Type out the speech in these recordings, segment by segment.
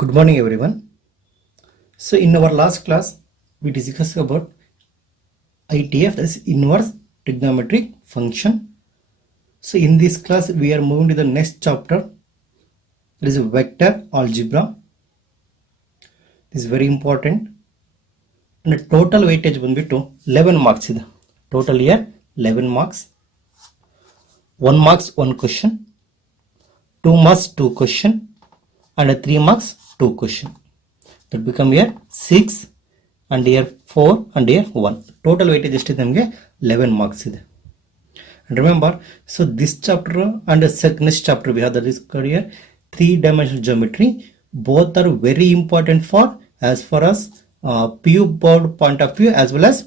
Good morning everyone. So in our last class we discussed about ITF, that is inverse trigonometric function. So in this class we are moving to the next chapter, that is vector algebra. This is very important and the total weightage ಬಂದ್ಬಿಟ್ಟು 11 marks ಇದೆ. Total here 11 marks. 1 marks 1 question, 2 marks 2 question and 3 marks 2 question. That become here 6 and here 4 and here 1. Total weightage ಎಷ್ಟು ಇದೆ ನಮಗೆ 11 marks ಇದೆ. And remember, so this chapter and the next chapter we have that is here 3-dimensional geometry. Both are very important for as far as PU board point of view as well as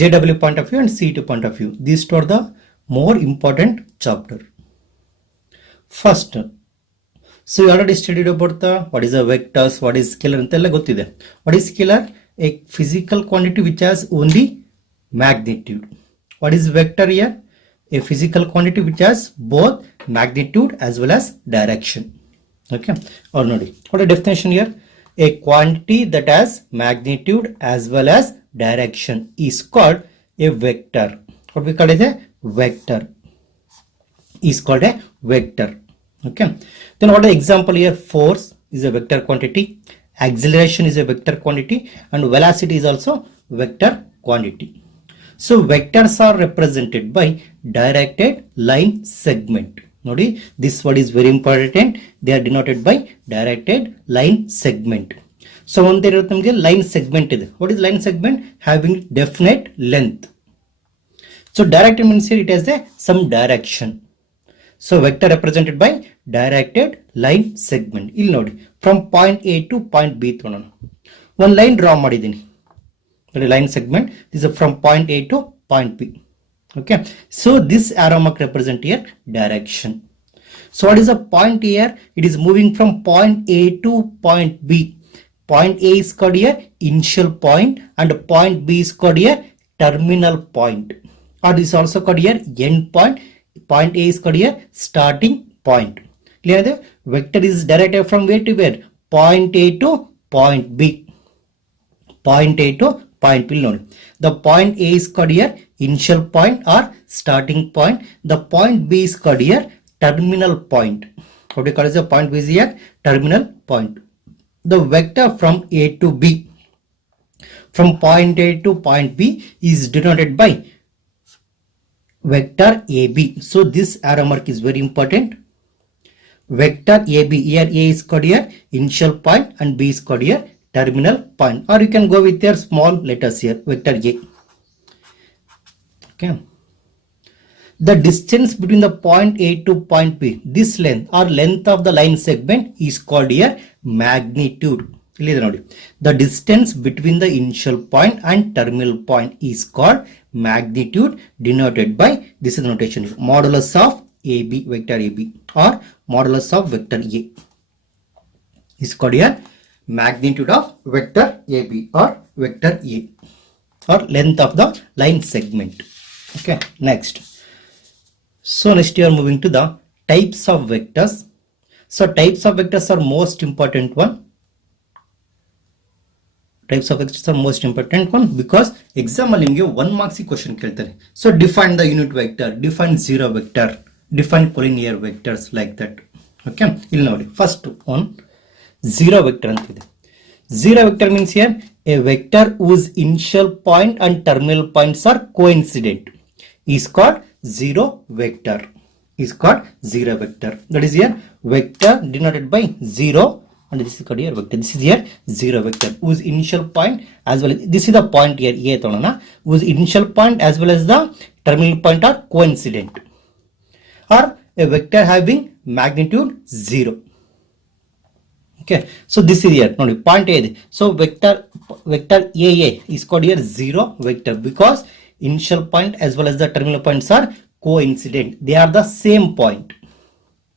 JW point of view and CET point of view. These two are the more important chapter. First, so we already studied about the what is a vectors, what is scalar ಅಂತೆಲ್ಲ ಗೊತ್ತಿದೆ. What is scalar? A physical quantity which has only magnitude. What is vector here? A physical quantity which has both magnitude as well as direction. Okay, or ನೋಡಿ, what a definition here? A quantity that has magnitude as well as direction is called a vector. What we call it? A vector is called a vector. Okay, then what the example here? Force is a vector quantity, acceleration is a vector quantity, and velocity is also vector quantity. So vectors are represented by directed line segment. Nodi, this word is very important. They are denoted by directed line segment. So one there is line segment. What is line segment? Having definite length. So directed means here it has some direction. So vector represented by directed line segment. ಇಲ್ಲಿ ನೋಡಿ, from point A to point B ತೋಣ one line draw ಮಾಡಿದ್ದೀನಿ. Line segment, this is from point A to point B. Okay, so this arrow mark represent here direction. So what is the point here? It is moving from point A to point B. Point A is called here initial point and point B is called here terminal point, or this is also called here end point. Point A is called here starting point. Clear? The vector is directed from where to where? Point A to point B. Point A to point B. The point A is called here initial point or starting point. The point B is called here terminal point. What we call as the point B is here terminal point. The vector from A to B, from point A to point B, is denoted by vector AB. So this arrow mark is very important. Vector AB, here A is called here initial point and B is called here terminal point, or you can go with your small letters here, vector A. Okay, the distance between the point A to point B, this length or length of the line segment is called here magnitude. The distance between the initial point and terminal point is called magnitude, denoted by this is the notation modulus of AB, vector AB, or modulus of vector A is called here magnitude of vector AB or vector A, or length of the line segment. Okay, next. So next you are moving to the types of vectors. So types of vectors are most important one. Types of vectors are most important one because exam ಅಲ್ಲಿ ನಿಮಗೆ 1 marks question ಕೇಳ್ತಾರೆ. So define the unit vector, define zero vector, define collinear vectors, like that. Okay, ಇಲ್ಲಿ ನೋಡಿ, first one zero vector ಅಂತಿದೆ. Zero vector means here a vector whose initial point and terminal points are coincident is called zero vector. Is called zero vector. That is here vector denoted by 0 and this is called here vector. This is here zero vector whose initial point as well as this is the point here A ತೋಣ, whose initial point as well as the terminal point are coincident, or a vector having magnitude 0. Okay, so this is here ನೋಡಿ point A ಇದೆ. So vector AA is called here zero vector because initial point as well as the terminal points are coincident. They are the same point.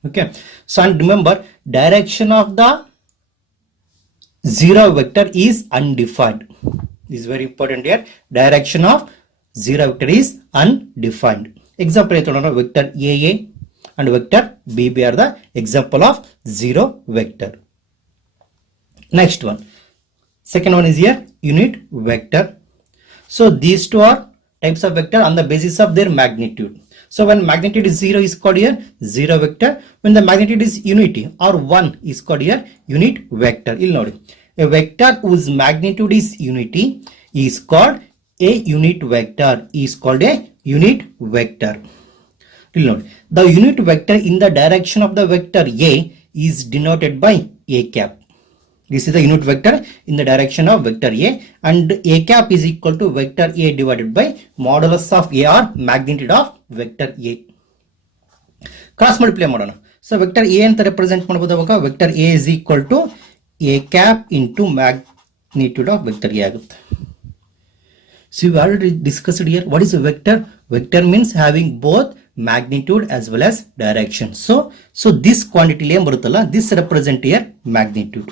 Okay, so and remember direction of the zero vector is undefined. This is very important here. Direction of zero vector is undefined. Example vector AA and vector BB are the example of zero vector. Next one, second one is here unit vector. So these two are types of vector on the basis of their magnitude. So when magnitude is 0 is called here 0 vector. When the magnitude is unity or 1 is called here unit vector. A vector whose magnitude is unity is called a unit vector. The unit vector in the direction of the vector A is denoted by a cap. This is the unit vector in the direction of vector A, and a cap is equal to vector A divided by modulus of A or magnitude of vector A. Cross multiply ಮಾಡೋಣ. So vector A ಅಂತ represent ಮಾಡಬಹುದು. ಅವಾಗ vector A is equal to a cap into magnitude of vector A ಆಗುತ್ತೆ. So we already discussed here what is a vector. Vector means having both magnitude as well as direction. So this quantity ಏನು ಬರುತ್ತಲ್ಲ, this represent here magnitude.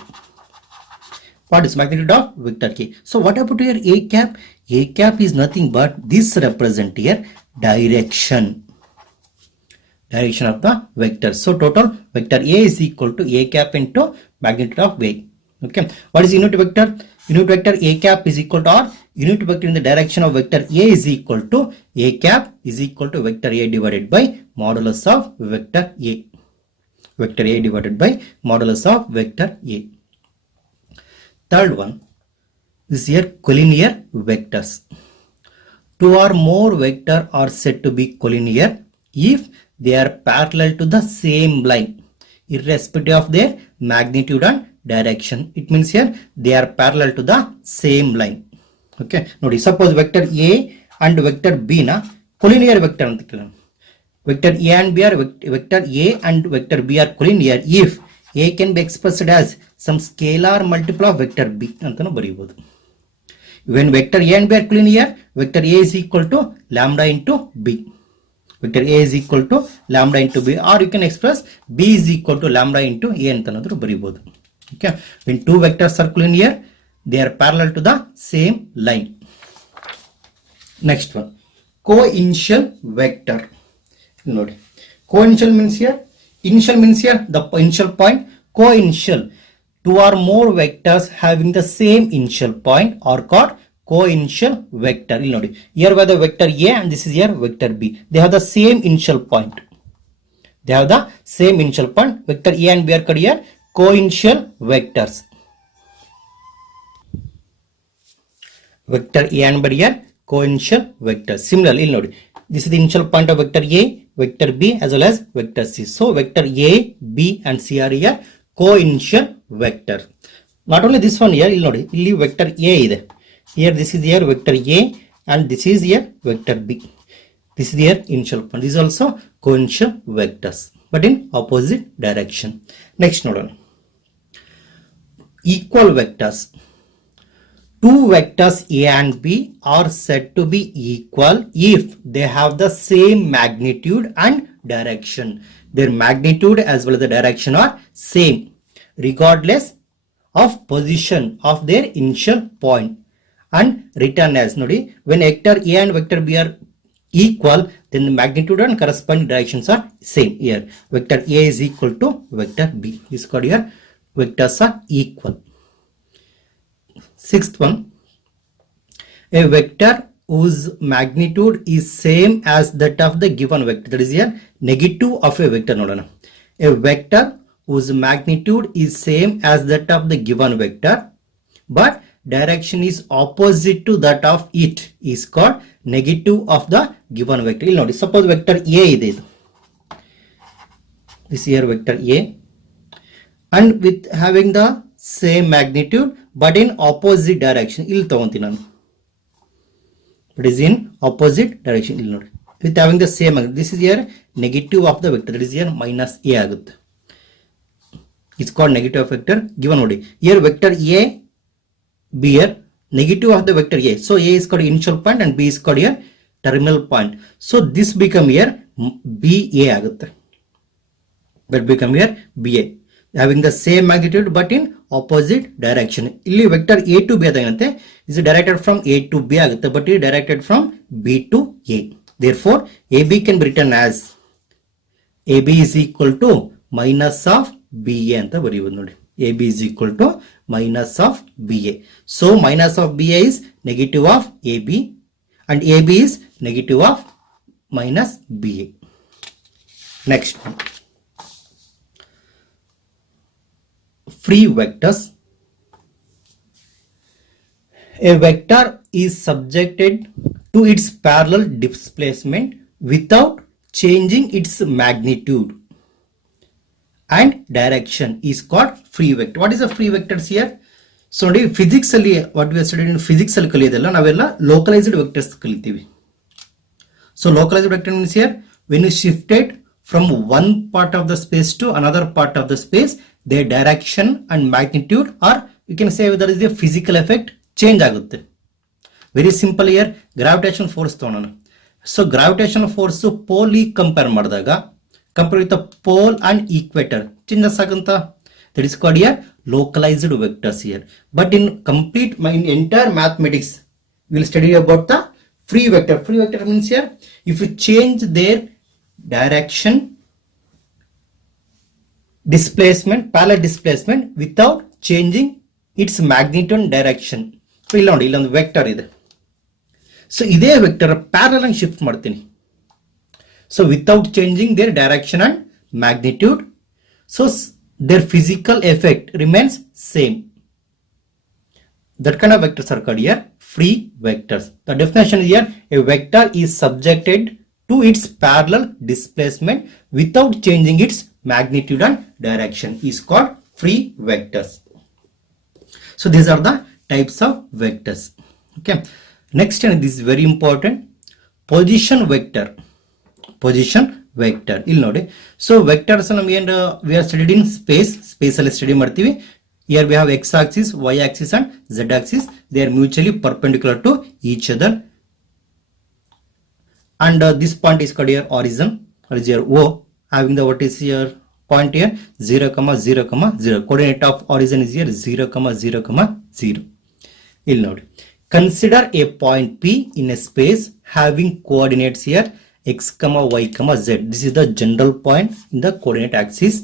What is magnitude of vector K? So what about here a cap? A cap is nothing but this represent here direction of the vector. So total vector A is equal to a cap into magnitude of V. Okay. What is unit vector? Unit vector a cap is equal to, or unit vector in the direction of vector A is equal to a cap is equal to vector A divided by modulus of vector A. Vector A divided by modulus of vector A. Third one is here collinear vectors. Two or more vectors are said to be collinear if they are parallel to the same line, irrespective of their magnitude and direction. It means here they are parallel to the same line. Okay. Now suppose vector A and vector B na collinear vector anta kelana. Vector A and B are vector A and vector B are collinear if A can be expressed as some scalar multiple of vector B ಅಂತನೂ ಬರೆಯಬಹುದು. When vector A and B are collinear, vector A is equal to lambda into B. Vector A is equal to lambda into B, or you can express B is equal to lambda into A ಅಂತನಾದರೂ ಬರೆಯಬಹುದು. Okay. When two vectors are collinear, they are parallel to the same line. Next one, coinitial vector. ನೋಡಿ, coinitial means here, initial means here the initial point. Coinitial, two or more vectors having the same initial point are called coinitial vector. Here were the vector A and this is here vector B. They have the same initial point. Vector A and B are called here coinitial vectors. Vector A and B here coinitial vectors. Similarly, this is the initial point of vector A, vector B as well as vector C. So vector A, B and C are here coinitial vector. Not only this one here, ಇಲ್ಲಿ vector A ಇದೆ. Here this is here vector A and this is here vector B. This is here initial point. This is also coinitial vectors but in opposite direction. Next ನೋಡೋಣ. Equal vectors. Two vectors A and B are said to be equal if they have the same magnitude and direction. Their magnitude as well as the direction are same regardless of position of their initial point and written as when vector A and vector B are equal, then the magnitude and corresponding directions are same. Here vector A is equal to vector B. This is called here vectors are equal. Sixth one, a vector whose magnitude is same as that of the given vector. That is here negative of a vector. A vector whose magnitude is same as that of the given vector but direction is opposite to that of it is called negative of the given vector. Suppose vector A ಇದೆ ಇದು. This here vector A and with having the same magnitude but in opposite direction. ಇಲ್ಲಿ ತಗೊಂತೀನಿ ನಾನು. It is in opposite direction. ಇಲ್ಲಿ ನೋಡಿ. With having the same magnitude. This is here negative of the vector. That is here minus A ಆಗುತ್ತೆ. It's called negative vector. Given ನೋಡಿ. Here vector A, B here negative of the vector A. So A is called initial point and B is called here terminal point. So this become here BA ಆಗುತ್ತೆ. That become here BA. Having the same magnitude but in opposite direction. ಇಲ್ಲಿ vector A to B ಅದೇನಂತೆ is directed from A to B ಆಗುತ್ತೆ but it is directed from B to A. Therefore AB can be written as AB is equal to minus of BA ಅಂತ ಬರೆಯಬಹುದು ನೋಡಿ. AB is equal to minus of BA. So minus of BA is negative of AB and AB is negative of minus BA. Next one. Free vectors. A vector is subjected to its parallel displacement without changing its magnitude and direction is called free vector. What is a free vectors here? So physics ಅಲ್ಲಿ what we are studying in physics ಅಲ್ಲಿ ಕಲಿಯೋದಲ್ಲ ನಾವೆಲ್ಲ localized vectors ಕಲಿತೀವಿ. So localized vector means here when you shift it from one part of the space to another part of the space, their direction and magnitude, or you can say whether is a physical effect change ಆಗುತ್ತೆ. Very simple here, gravitation force ತಗೊಳ್ಳೋಣ. So gravitation force pole compare ಮಾಡಿದಾಗ compare with the pole and equator changes ಆಗುತ್ತಾ? That is called here localized vectors here. But in complete in entire mathematics we will study about the free vector. Free vector means here if you change their direction, displacement, parallel displacement without changing its magnitude and direction. So ಇಲ್ಲೊಂದು vector ಇದೆ. So ಇದೇ vector parallel ಆಗಿ shift ಮಾಡ್ತೀನಿ. So without changing their direction and magnitude, so their physical effect remains same. That kind of vectors are called here free vectors. The definition is here a vector is subjected to its parallel displacement without changing its magnitude and direction is called free vectors. So these are the types of vectors. Okay. Next, and this is very important, position vector. Position vector. ಇಲ್ಲಿ ನೋಡಿ. So vectors ನಮಗೆ we are studied in space ಅಲ್ಲಿ study ಮಾಡ್ತೀವಿ. Here we have x axis, y axis and z axis. They are mutually perpendicular to each other. And this point is called here origin, or is here O, having the what is here point here 0, 0, 0. Coordinate of origin is here 0, 0, 0. ಇಲ್ಲಿ ನೋಡಿ. Consider a point P in a space having coordinates here x, y, z. This is the general point in the coordinate axis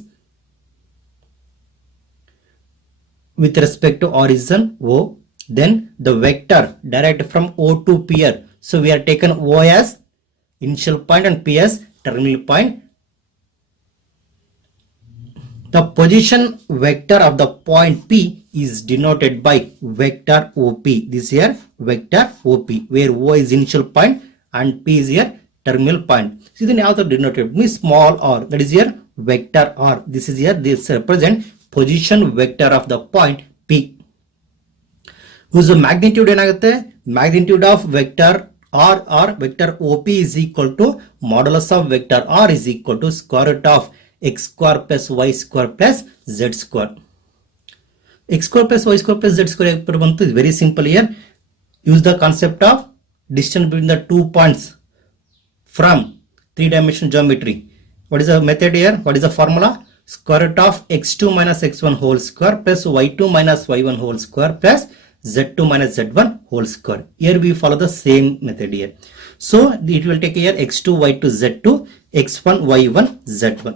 with respect to origin O. Then the vector derived from O to P here. So we are taken O as initial point and P as terminal point. The position vector of the point P is denoted by vector OP. This here vector OP, where O is initial point and P is here terminal point. See the now denoted means small r, that is here vector R. This is here, this represent position vector of the point P. Whose magnitude ಏನಾಗುತ್ತೆ? Magnitude of vector R or vector OP is equal to modulus of vector R is equal to square root of x square plus y square plus z square. X square plus y square plus z square is very simple here. Use the concept of distance between the 2 points from 3-dimensional geometry. What is the method here? What is the formula? Square root of x2 minus x1 whole square plus y2 minus y1 whole square plus z2 minus z1 whole square. Here we follow the same method here. So it will take here x2 y2 z2 x1 y1 z1.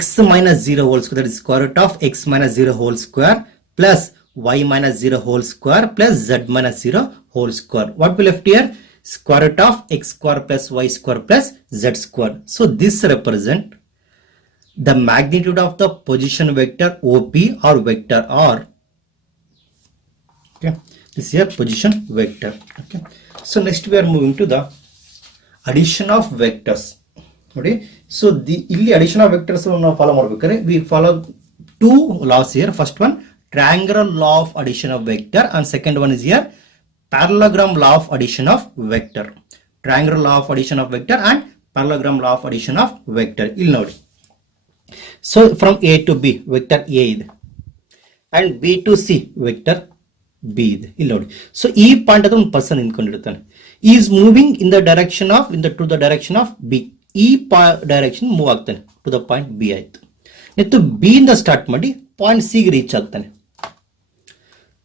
X minus 0 whole square, that is square root of x minus 0 whole square plus y minus 0 whole square plus z minus 0 whole square. What we left here? Square root of x square plus y square plus z square. So this represent the magnitude of the position vector OP or vector R. Okay, this is your position vector. Okay, so next we are moving to the addition of vectors. Okay, so the addition of vectors ನಾವು follow ಮಾಡಬೇಕಾದ್ರೆ we follow two laws here. First one, triangular law of addition of vector, and second one is here parallelogram law of addition of vector. Triangular law of addition of vector and parallelogram law of addition of vector. ಇಲ್ಲಿ ನೋಡಿ. So from A to B vector A ಇದೆ and B to C vector B ಇದೆ. ಇಲ್ಲಿ ನೋಡಿ. So ಈ point ಅದು ಒಂದು person ನಿಂತ್ಕೊಂಡಿರ್ತಾನೆ. He is moving in the direction of to the direction of B. ಈ ಡೈರೆಕ್ಷನ್ ಮೂವ್ ಆಗ್ತಾನೆ ಟು ದ ಪಾಯಿಂಟ್ ಬಿ ಆಯ್ತು. ನೆಕ್ಸ್ಟ್ ಬಿ ಇಂದ ಸ್ಟಾರ್ಟ್ ಮಾಡಿ ಪಾಯಿಂಟ್ ಸಿ ಗೆ ರೀಚ್ ಆಗ್ತಾನೆ.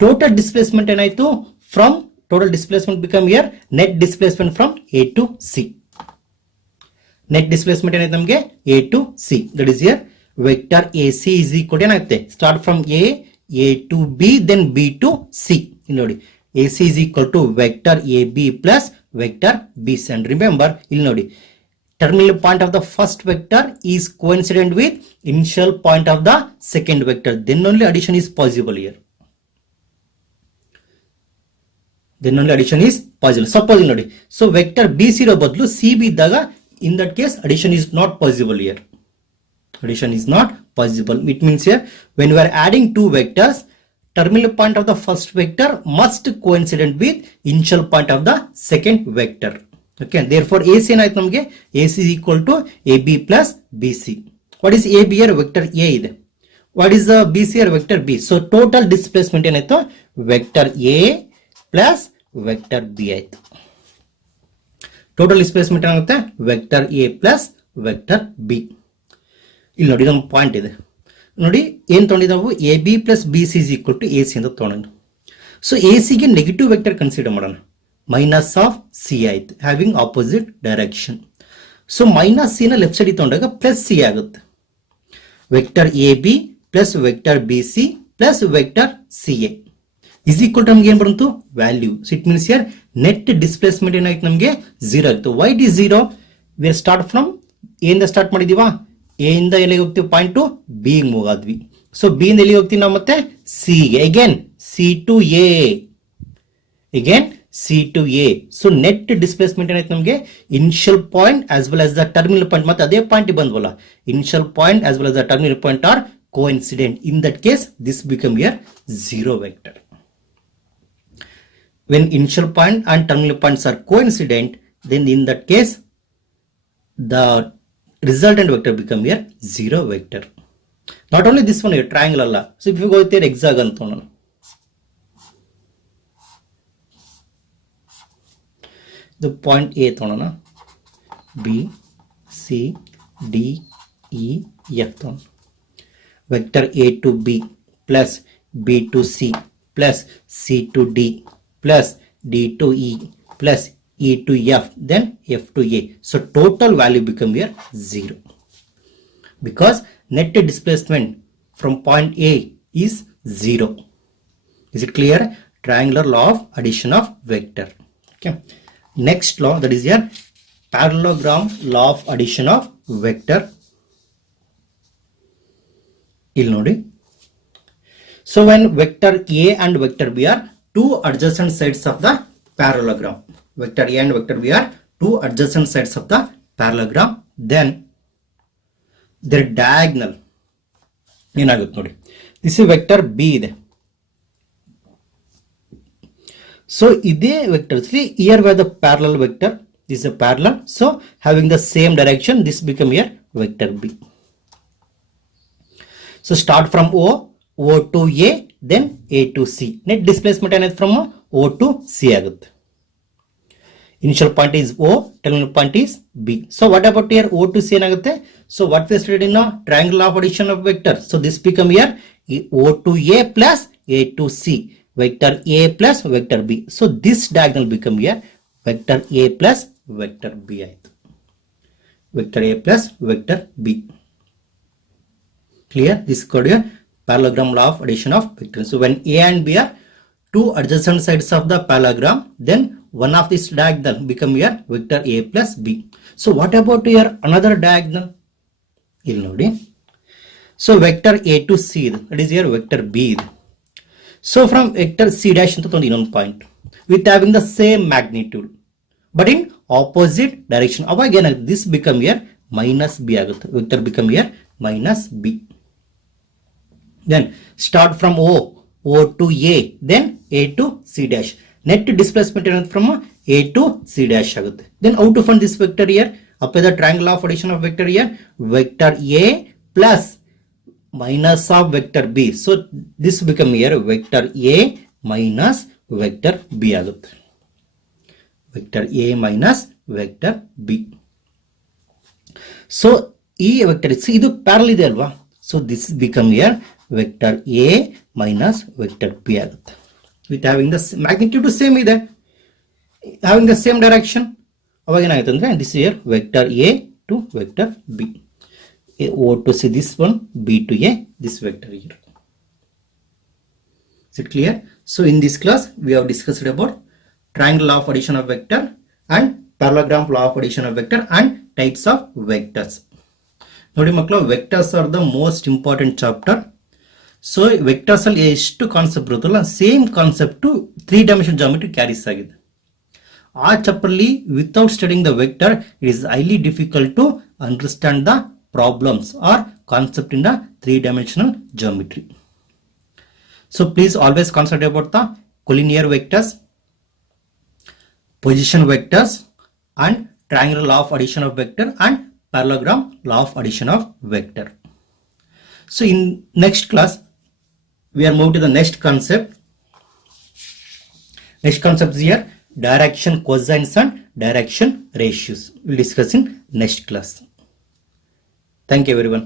ಟೋಟಲ್ ಡಿಸ್ಪ್ಲೇಸ್ಮೆಂಟ್ ಏನಾಯ್ತು? From total displacement become here net displacement from A to C. Net displacement ಏನಾಯ್ತು ನಮಗೆ? A to C. That is here vector A C is equal ಏನಾಗುತ್ತೆ, start from A to B then B to C. ಇಲ್ಲಿ ನೋಡಿ A C is equal to vector A B plus vector B C. And remember ಇಲ್ಲಿ ನೋಡಿ terminal point of the first vector is coincident with initial point of the second vector, then only addition is possible here. Then only addition is possible. Suppose ನೋಡಿ, so vector BC rho ಬದಲು CB ಇದ್ದಾಗ in that case addition is not possible here. Addition is not possible. It means here when we are adding two vectors, terminal point of the first vector must coincident with initial point of the second vector. Okay, therefore AC ಏನಾಯ್ತು ನಮಗೆ, AC is equal to AB plus BC. What is AB here? Vector A ಇದೆ. What is the BC here? Vector B. So total displacement ಏನಾಯ್ತು, vector A plus vector B ಆಯ್ತು. Total displacement ಏನಾಗುತ್ತೆ, vector A plus vector B. ಇಲ್ಲಿ ನೋಡಿ ನಮ್ಮ point ಇದೆ ನೋಡಿ, ಏನ್ ತಗೊಂಡಿದ್ದಾವು, AB plus BC is equal to AC ಅಂತ ತಗೊಂಡು. ಸೊ AC ಗೆ ನೆಗೆಟಿವ್ ವೆಕ್ಟರ್ ಕನ್ಸಿಡರ್ ಮಾಡೋಣ, ಮೈನಸ್ ಆಫ್ ಸಿ ಆಯ್ತು, having opposite direction. So minus C ನ ಲೆಫ್ಟ್ ಸೈಡ್ ತಗೊಂಡಾಗ ಪ್ಲಸ್ ಸಿ ಆಗುತ್ತೆ. Vector A B plus vector B C plus vector C A is equal to ನಮ್ಗೆ ಏನ್ ಬಂತು, value. So it means your net displacement ಏನಾಯ್ತು ನಮಗೆ, 0 ಆಯ್ತು. Why it is 0? We are start from A ಇಂದ ಸ್ಟಾರ್ಟ್ ಮಾಡಿದೀವಾ, ಎ ಇಂದ ಎಲ್ಲಿಗೆ ಹೋಗ್ತೀವಿ, ಪಾಯಿಂಟ್ ಟು ಬಿ ಮೂವ್ ಆದ್ವಿ. ಸೊ ಬಿ ಇಂದ ಎಲ್ಲಿಗೆ ಹೋಗ್ತೀವಿ ನಾವು, ಮತ್ತೆ ಸಿ ಗೆ, again C to A, again C to A. So net displacement ಏನಾಯ್ತು ನಮಗೆ, initial point as well as the terminal point, ಮತ್ತೆ ಅದೇ ಪಾಯಿಂಟ್ ಬಂದ್ವಲ್ಲ, initial point as well as the terminal point are coincident. In that case this become here 0 vector. When initial point and terminal points are coincident, then in that case the resultant vector become here 0 vector. Not only this one here, triangle alla. So if you go with here hexagon ತೋಣ, the point A ತೋಣ, B C D E F ತೋಣ, vector A to B plus B to C plus C to D plus D to E plus E to F then F to A. So total value become here 0 because net displacement from point A is 0. Is it clear? Triangular law of addition of vector. Okay. Next law, that is here parallelogram law of addition of vector. ಇಲ್ಲಿ ನೋಡಿ, so when vector A and vector B are two adjacent sides of the parallelogram, vector A and vector B are two adjacent sides of the parallelogram, then their diagonal ಏನಾಗುತ್ತೆ ನೋಡಿ, this is vector B ಇದೆ. So ಇದೇ vectors here where the parallel vector, this is a parallel, so having the same direction, this become here vector B. So start from O to A, then A to C. Net displacement ಏನಾಯ್ತು from O to C ಆಗುತ್ತೆ. Initial point is O, terminal point is B. So what about here O to C ಏನಾಗುತ್ತೆ? So what we studied in triangle of addition of vector. So this become here O to A plus A to C, vector A plus vector B. So this diagonal become here vector A plus vector B ಆಯ್ತು. Vector A plus vector B. Clear? This is called your parallelogram law of addition of vectors. So when A and B are two adjacent sides of the parallelogram, then one of this diagonal become here vector A plus B. So what about here another diagonal? ಇಲ್ಲಿ ನೋಡಿ, so vector A to C, that is here vector B. So from vector C dash ಅಂತ ಒಂದು ಇನ್ನೊಂದು point with having the same magnitude but in opposite direction, ಅವಾಗ ಏನಾಗುತ್ತೆ, this become here minus B ಆಗುತ್ತೆ, vector become here minus B. Then start from O to A, then A to C dash. Net displacement from A to C dash ಆಗುತ್ತೆ. Then how to find this vector here? Apply the triangle of addition of vector here, vector A plus minus of vector B. So this become here vector A minus vector B ಆಗುತ್ತೆ. Vector A minus vector B. So ಈ vector ಇದು parallel ಇದೆ ಅಲ್ವಾ, so this become here vector A minus vector B ಆಗುತ್ತೆ. With having the magnitude same ಇದೆ, having the same direction, ಅವಾಗ ಏನಾಗುತ್ತೆ ಅಂದ್ರೆ this here vector A to vector B. O to C this one, B to A this vector here. Is it clear? So in this class we have discussed about triangle law of addition of vector and parallelogram law of addition of vector and types of vectors. ನೋಡಿ ಮಕ್ಕಳು vectors are the most important chapter. So vectors ಅಲ್ಲಿ ಎಷ್ಟು concept ಬರುತ್ತಲ್ಲ same concept 3 dimension geometry carries ಆಗಿದೆ. ಆ ಚಾಪ್ಟರ್ಲಿ without studying the vector it is highly difficult to understand the problems are concept in the 3 dimensional geometry. So please always concentrate about the collinear vectors, position vectors and triangular law of addition of vector and parallelogram law of addition of vector. So in next class we are moving to the next concept. Next concept is here direction cosines and direction ratios. We will discuss in next class. Thank you everyone.